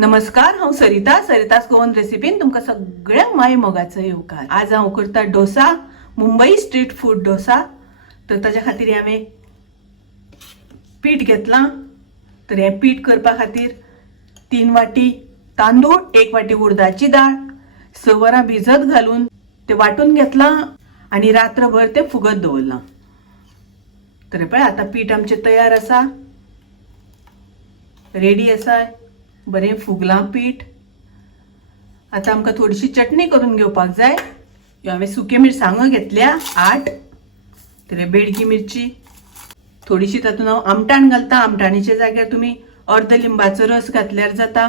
नमस्कार, हांव सरितास गोवन रेसिपीन तुमकां सगळ्यांक माय मोगाचो येवकार। आज हांव करता डोसा, मुंबई स्ट्रीट फूड डोसा। तर ताच्या खातीर हांवें पीठ घेतलां। तर हे पीठ करपा खातीर 3 वाटी तांदूळ, 1 वाटी उडदाची डाळ 6 वरां भिजत घालून ते वाटून घेतलां आणि रात्रभर ते फुगत दवरलां। तर पळय आता पीठ आमचें तयार आसा, रेडी आसा, बरें फुगलां पीठ। आता आमकां थोडीशी चटणी करून घेवपाक जाय। हांवें सुके मिरसांगो घेतल्या 8, तर बेडगी मिरची थोडीशी तातूंत हांव आमटाण घालता। आमटाणीच्या जाग्यार तुमी अर्द लिंबाचो रस घातल्यार जाता।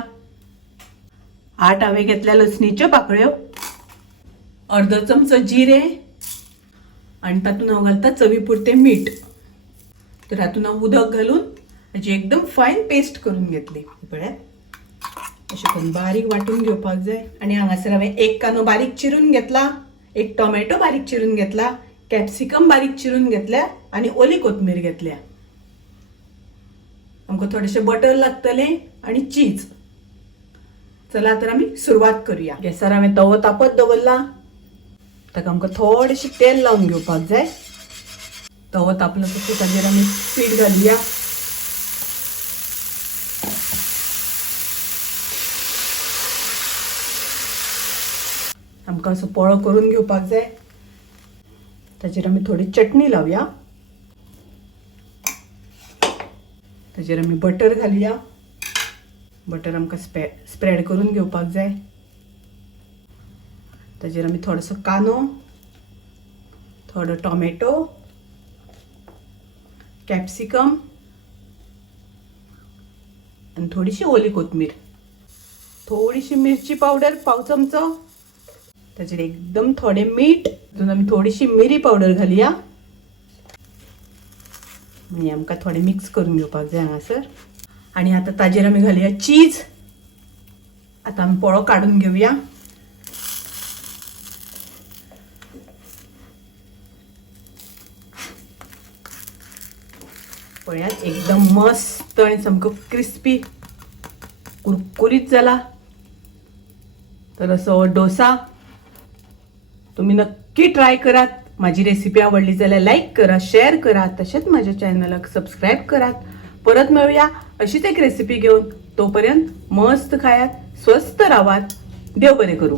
8 हांवें घेतल्या लसणीच्यो पाकळ्यो, अर्द चमचो जिरे आनी तातूंत हांव घालता चवी पुरतें मीठ। तर हातूंत हांव उदक घालून हाची एकदम फायन पेस्ट करून घेतली। पळय अशें करून बारीक वाटून घेवपाक जाय। आनी हांगासर हांवें 1 कांदो बारीक चिरून घेतला, 1 टोमॅटो बारीक चिरून घेतला, कॅप्सिकम बारीक चिरून घेतल्या आनी ओली कोथमीर घेतल्या। आमकां थोडेशें बटर लागतलें आनी चीज। चला तर आमी सुरवात करूया। गॅसार हांवें तवो तापत दवरला, ताका आमकां थोडेशें तेल लावन घेवपाक जाय। तवो तापलो तसो ताजेर आमी पीठ घालुया। आमकां असो पोळो करून घेवपाक जाय। ताजेर आमी थोडी चटणी लावया, ताजेर आमी बटर घालुया। बटर आमकां स्प्रेड करून घेवपाक जाय। ताजेर आमी थोडोसो कांदो, थोडो टोमॅटो, कॅप्सिकम आनी थोडीशी ओली कोथमीर, थोडीशी मिरची पावडर पाव चमचो, ताजेर एकदम थोडे मीठ, तातूंत आमी थोडीशी मिरी पावडर घालुया आनी आमकां थोडे मिक्स करून घेवपाक जाय हांगासर। आनी आतां ताजेर आमी घालुया चीज। आतां आमी पोळो काडून घेवया। पळयात एकदम मस्त आनी सामको क्रिस्पी कुरकुरीत जाला। तर असो डोसा तुम्ही नक्की ट्राय करात। माझी रेसिपी आवडली जाल्यार लाईक करा, शेअर करा, तसेच माझ्या चॅनलाक सबस्क्राईब करात। परत मिळूया अशीच एक रेसिपी घेऊन। तोपर्यंत मस्त खायात, स्वस्त राहात, देव बरे करू।